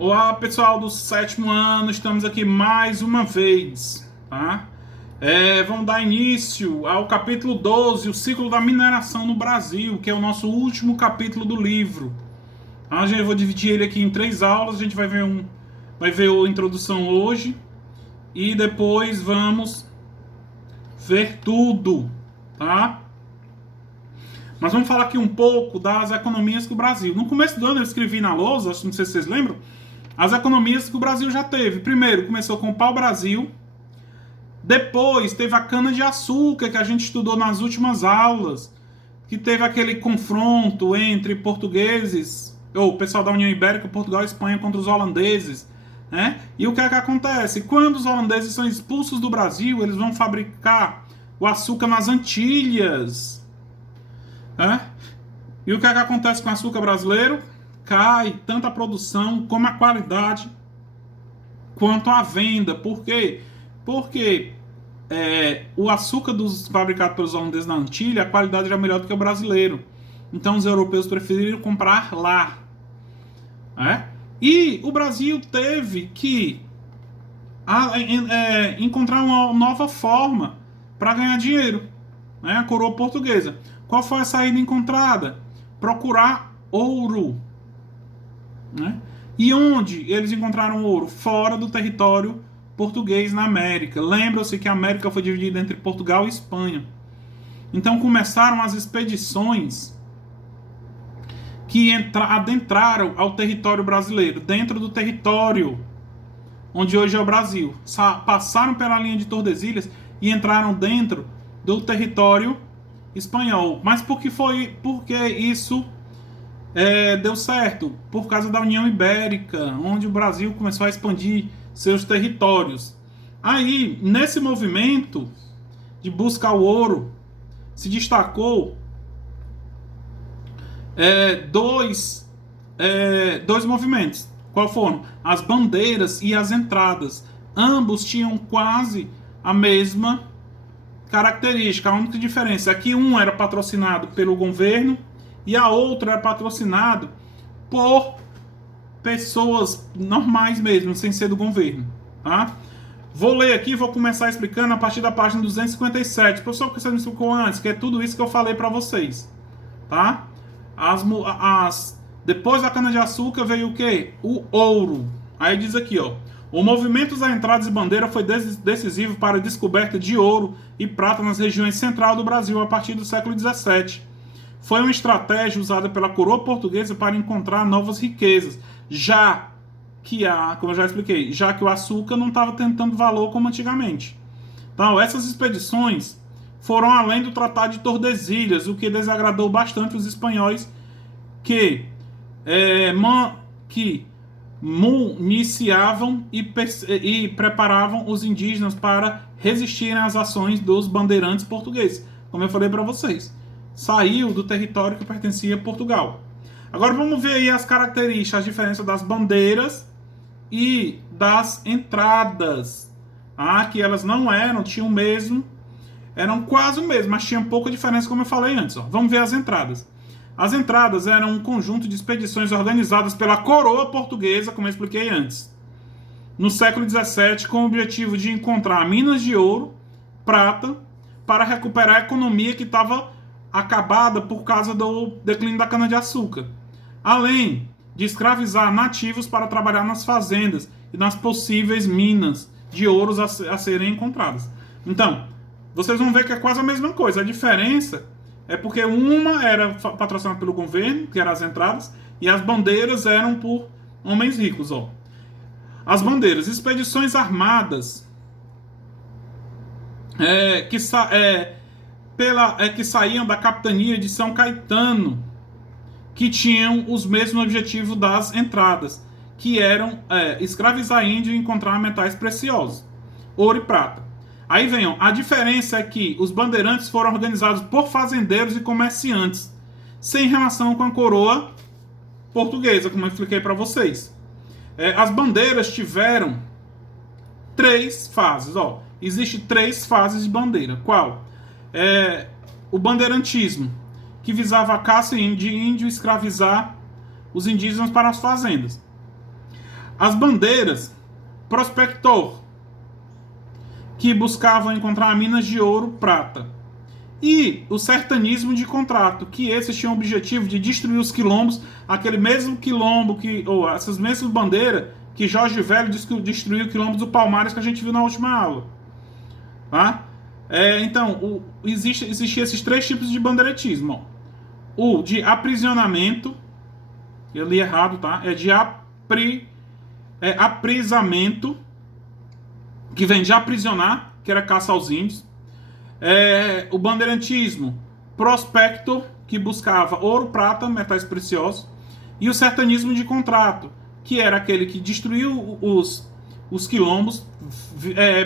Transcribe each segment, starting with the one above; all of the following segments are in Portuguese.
Olá, pessoal do sétimo ano, estamos aqui mais uma vez, tá? Vamos dar início ao capítulo 12, o ciclo da mineração no Brasil, que é o nosso último capítulo do livro. Eu vou dividir ele aqui em 3 aulas, a gente vai ver a introdução hoje e depois vamos ver tudo, tá? Mas vamos falar aqui um pouco das economias que o Brasil... No começo do ano eu escrevi na lousa, não sei se vocês lembram, as economias que o Brasil já teve. Primeiro, começou com o pau-brasil. Depois, teve a cana-de-açúcar, que a gente estudou nas últimas aulas. Que teve aquele confronto entre portugueses, ou pessoal da União Ibérica, Portugal e Espanha, contra os holandeses. Né? E o que é que acontece? Quando os holandeses são expulsos do Brasil, eles vão fabricar o açúcar nas Antilhas. Né? E o que é que acontece com o açúcar brasileiro? Cai tanto a produção como a qualidade quanto a venda. Por quê? Porque o açúcar fabricado pelos holandeses na Antilha, a qualidade era melhor do que o brasileiro. Então os europeus preferiram comprar lá. E o Brasil teve que encontrar uma nova forma para ganhar dinheiro. A coroa portuguesa. Qual foi a saída encontrada? Procurar ouro. E onde eles encontraram ouro? Fora do território português na América. Lembra-se que a América foi dividida entre Portugal e Espanha. Então começaram as expedições que adentraram ao território brasileiro, dentro do território onde hoje é o Brasil. Passaram pela linha de Tordesilhas e entraram dentro do território espanhol. Mas por que isso deu certo? Por causa da União Ibérica, onde o Brasil começou a expandir seus territórios. Aí, nesse movimento de buscar o ouro, se destacou dois movimentos. Qual foram? As bandeiras e as entradas. Ambos tinham quase a mesma característica. A única diferença é que um era patrocinado pelo governo e a outra era patrocinado por pessoas normais mesmo, sem ser do governo. Tá? Vou ler aqui e vou começar explicando a partir da página 257. Professor, porque você me explicou antes, que é tudo isso que eu falei para vocês. Tá? Depois da cana-de-açúcar veio o quê? O ouro. Aí diz aqui, ó. O movimento das entradas e bandeira foi decisivo para a descoberta de ouro e prata nas regiões central do Brasil a partir do século XVII. Foi uma estratégia usada pela coroa portuguesa para encontrar novas riquezas, como eu já expliquei, já que o açúcar não estava tendo tanto valor como antigamente. Então, essas expedições foram além do Tratado de Tordesilhas, o que desagradou bastante os espanhóis que municiavam e preparavam os indígenas para resistirem às ações dos bandeirantes portugueses. Como eu falei para vocês, saiu do território que pertencia a Portugal. Agora vamos ver aí as características, a diferença das bandeiras e das entradas. Que elas não tinham o mesmo, eram quase o mesmo, mas tinham pouca diferença, como eu falei antes. Vamos ver as entradas. As entradas eram um conjunto de expedições organizadas pela coroa portuguesa, como eu expliquei antes, no século XVII, com o objetivo de encontrar minas de ouro, prata, para recuperar a economia que estava acabada por causa do declínio da cana-de-açúcar, além de escravizar nativos para trabalhar nas fazendas e nas possíveis minas de ouros a serem encontradas. Então, vocês vão ver que é quase a mesma coisa. A diferença é porque uma era patrocinada pelo governo, que eram as entradas, e as bandeiras eram por homens ricos. As bandeiras, expedições armadas que saíam da capitania de São Caetano, que tinham os mesmos objetivos das entradas, que eram escravizar índio e encontrar metais preciosos, ouro e prata. Aí venham, a diferença é que os bandeirantes foram organizados por fazendeiros e comerciantes, sem relação com a coroa portuguesa, como eu expliquei para vocês. As bandeiras tiveram 3 fases. Existem 3 fases de bandeira. Qual? O bandeirantismo, que visava a caça de índio e escravizar os indígenas para as fazendas. As bandeiras prospector, que buscavam encontrar minas de ouro, prata. E o sertanismo de contrato, que esses tinham o objetivo de destruir os quilombos, aquele mesmo quilombo, ou essas mesmas bandeiras que Jorge Velho destruiu o quilombo do Palmares que a gente viu na última aula. Tá? Então, existiam esses três tipos de bandeiretismo. O de aprisionamento, eu li errado, tá? É de aprisamento, que vem de aprisionar, que era caça aos índios. O bandeirantismo prospector, que buscava ouro, prata, metais preciosos. E o sertanismo de contrato, que era aquele que destruiu os quilombos,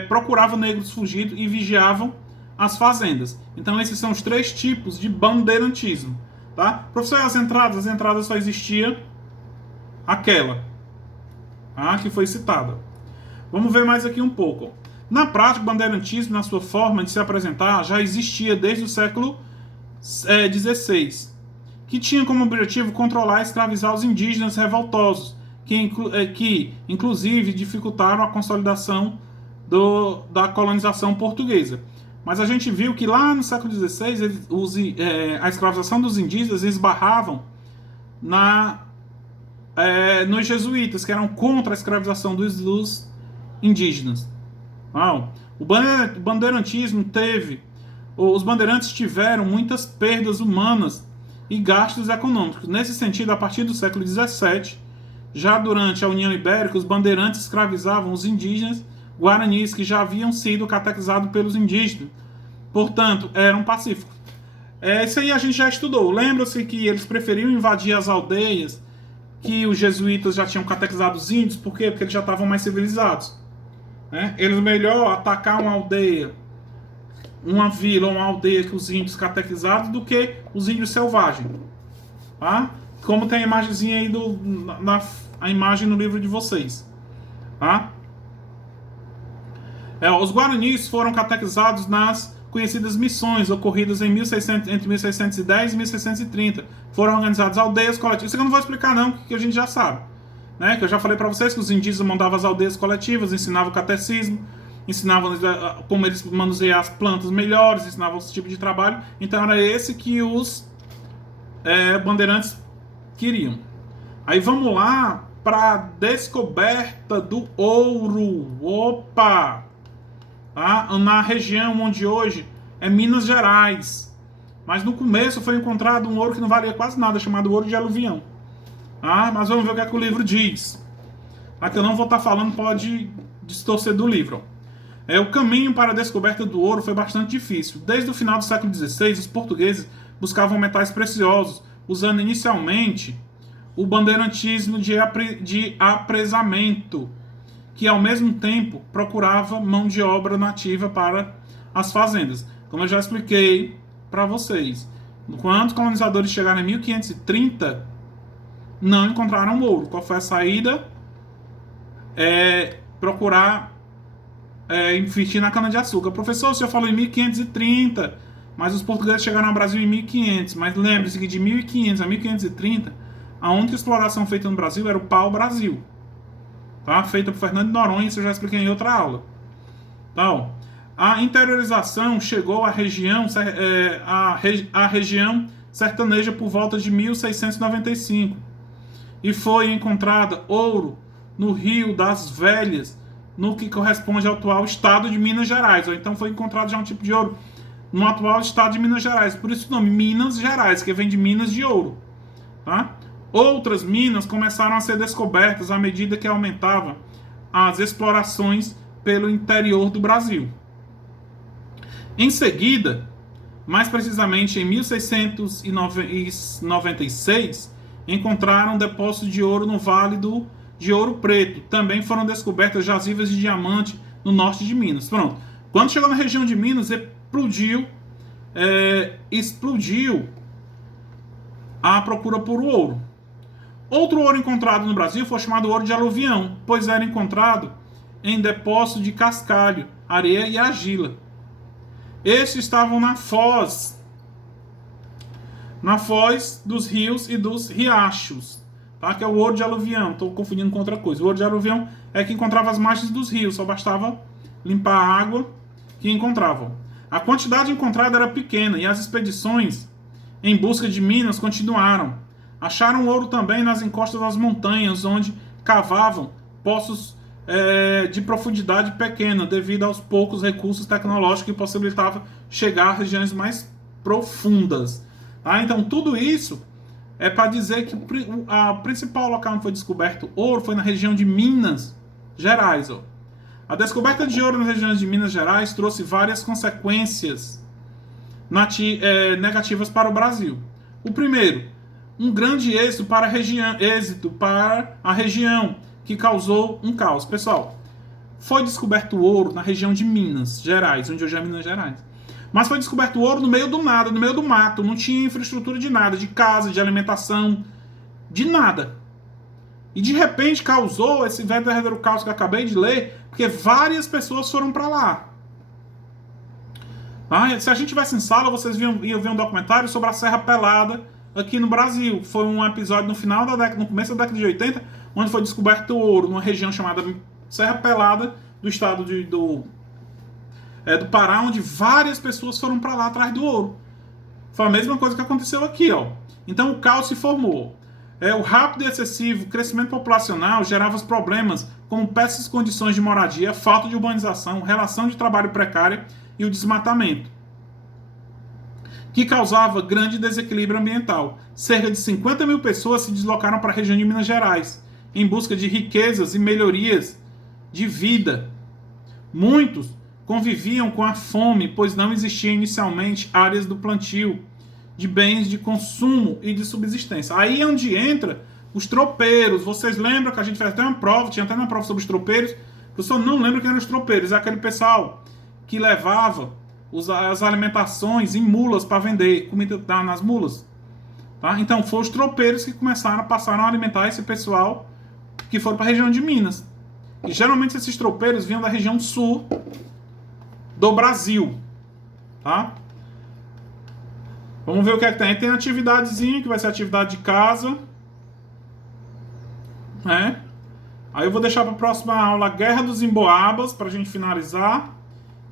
procurava negros fugidos e vigiavam as fazendas. Então esses são os três tipos de bandeirantismo. Tá? Professor, as entradas só existia aquela que foi citada. Vamos ver mais aqui um pouco. Na prática, o bandeirantismo, na sua forma de se apresentar, já existia desde o século XVI, que tinha como objetivo controlar e escravizar os indígenas revoltosos, que inclusive dificultaram a consolidação da colonização portuguesa. Mas a gente viu que lá no século XVI, a escravização dos indígenas esbarravam nos jesuítas, que eram contra a escravização dos indígenas. O bandeirantismo os bandeirantes tiveram muitas perdas humanas e gastos econômicos. Nesse sentido, a partir do século XVII, já durante a União Ibérica, os bandeirantes escravizavam os indígenas guaranis que já haviam sido catequizados pelos indígenas. Portanto, eram pacíficos. Isso aí a gente já estudou. Lembra-se que eles preferiam invadir as aldeias que os jesuítas já tinham catequizado os índios. Por quê? Porque eles já estavam mais civilizados. Eles melhor atacar uma aldeia, uma vila ou uma aldeia que os índios catequizados do que os índios selvagens. Tá? Como tem a imagenzinha aí a imagem no livro de vocês. Tá? Os guaranis foram catequizados nas conhecidas missões ocorridas entre 1610 e 1630. Foram organizadas aldeias coletivas. Isso aqui eu não vou explicar não, que a gente já sabe. Que eu já falei para vocês que os indígenas mandavam as aldeias coletivas, ensinavam o catecismo, ensinavam como eles manusear as plantas melhores, ensinavam esse tipo de trabalho. Então era esse que os bandeirantes queriam. Aí vamos lá para a descoberta do ouro. Opa! Tá? Na região onde hoje é Minas Gerais. Mas no começo foi encontrado um ouro que não valia quase nada, chamado ouro de aluvião. Mas vamos ver o que o livro diz. Que eu não vou estar falando, pode distorcer do livro. O caminho para a descoberta do ouro foi bastante difícil. Desde o final do século XVI, os portugueses buscavam metais preciosos, usando inicialmente o bandeirantismo de apresamento, que ao mesmo tempo procurava mão de obra nativa para as fazendas. Como eu já expliquei para vocês, quando os colonizadores chegaram em 1530, não encontraram ouro. Qual foi a saída? Procurar investir na cana-de-açúcar. Professor, o senhor falou em 1530, mas os portugueses chegaram ao Brasil em 1500. Mas lembre-se que de 1500 a 1530, a única exploração feita no Brasil era o pau-brasil. Tá? Feita por Fernando de Noronha, isso eu já expliquei em outra aula. Então, a interiorização chegou à região, a região sertaneja por volta de 1695. E foi encontrada ouro no Rio das Velhas, no que corresponde ao atual estado de Minas Gerais. Ou então foi encontrado já um tipo de ouro no atual estado de Minas Gerais. Por isso o nome Minas Gerais, que vem de Minas de Ouro. Tá? Outras minas começaram a ser descobertas à medida que aumentavam as explorações pelo interior do Brasil. Em seguida, mais precisamente em 1696, encontraram depósitos de ouro no Vale de Ouro Preto. Também foram descobertas jazivas de diamante no norte de Minas. Pronto. Quando chegou na região de Minas, explodiu a procura por ouro. Outro ouro encontrado no Brasil foi chamado ouro de aluvião, pois era encontrado em depósitos de cascalho, areia e argila. Estes estavam na foz dos rios e dos riachos. tá? Que é o ouro de aluvião, estou confundindo com outra coisa. O ouro de aluvião é que encontrava as margens dos rios, só bastava limpar a água que encontravam. A quantidade encontrada era pequena e as expedições em busca de minas continuaram. Acharam ouro também nas encostas das montanhas, onde cavavam poços de profundidade pequena, devido aos poucos recursos tecnológicos que possibilitavam chegar a regiões mais profundas. Tá? Então, tudo isso é para dizer que o principal local onde foi descoberto ouro foi na região de Minas Gerais. Ó. A descoberta de ouro nas regiões de Minas Gerais trouxe várias consequências negativas para o Brasil. O primeiro, um grande êxito para a região, que causou um caos. Pessoal, foi descoberto ouro na região de Minas Gerais, onde hoje é Minas Gerais. Mas foi descoberto ouro no meio do nada, no meio do mato. Não tinha infraestrutura de nada, de casa, de alimentação, de nada. E de repente causou esse verdadeiro caos que eu acabei de ler, porque várias pessoas foram para lá. Se a gente tivesse em sala, vocês iam ver um documentário sobre a Serra Pelada aqui no Brasil. Foi um episódio no começo da década de 80, onde foi descoberto ouro numa região chamada Serra Pelada do estado do Pará, onde várias pessoas foram para lá atrás do ouro. Foi a mesma coisa que aconteceu aqui, ó. Então o caos se formou. O rápido e excessivo crescimento populacional gerava os problemas como péssimas condições de moradia, falta de urbanização, relação de trabalho precária e o desmatamento, que causava grande desequilíbrio ambiental. Cerca de 50 mil pessoas se deslocaram para a região de Minas Gerais, em busca de riquezas e melhorias de vida. Muitos conviviam com a fome, pois não existiam inicialmente áreas do plantio de bens de consumo e de subsistência. Aí é onde entra os tropeiros. Vocês lembram que a gente fez até uma prova, tinha até uma prova sobre os tropeiros. O professor não lembra quem eram os tropeiros, é aquele pessoal que levava as alimentações em mulas para vender comida nas mulas. Tá? Então foram os tropeiros que passaram a alimentar esse pessoal que foram para a região de Minas. E geralmente esses tropeiros vinham da região sul do Brasil. Tá? Vamos ver o que é que tem. Tem atividadezinha, que vai ser atividade de casa. Aí eu vou deixar para a próxima aula a Guerra dos Emboabas, para a gente finalizar.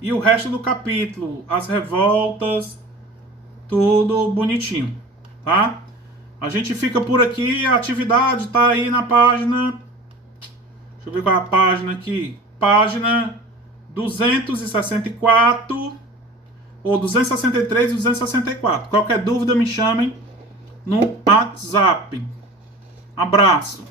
E o resto do capítulo, as revoltas, tudo bonitinho, tá? A gente fica por aqui, a atividade tá aí na página... Deixa eu ver qual é a página aqui. Página 264 ou 263 e 264. Qualquer dúvida me chamem no WhatsApp. Abraço.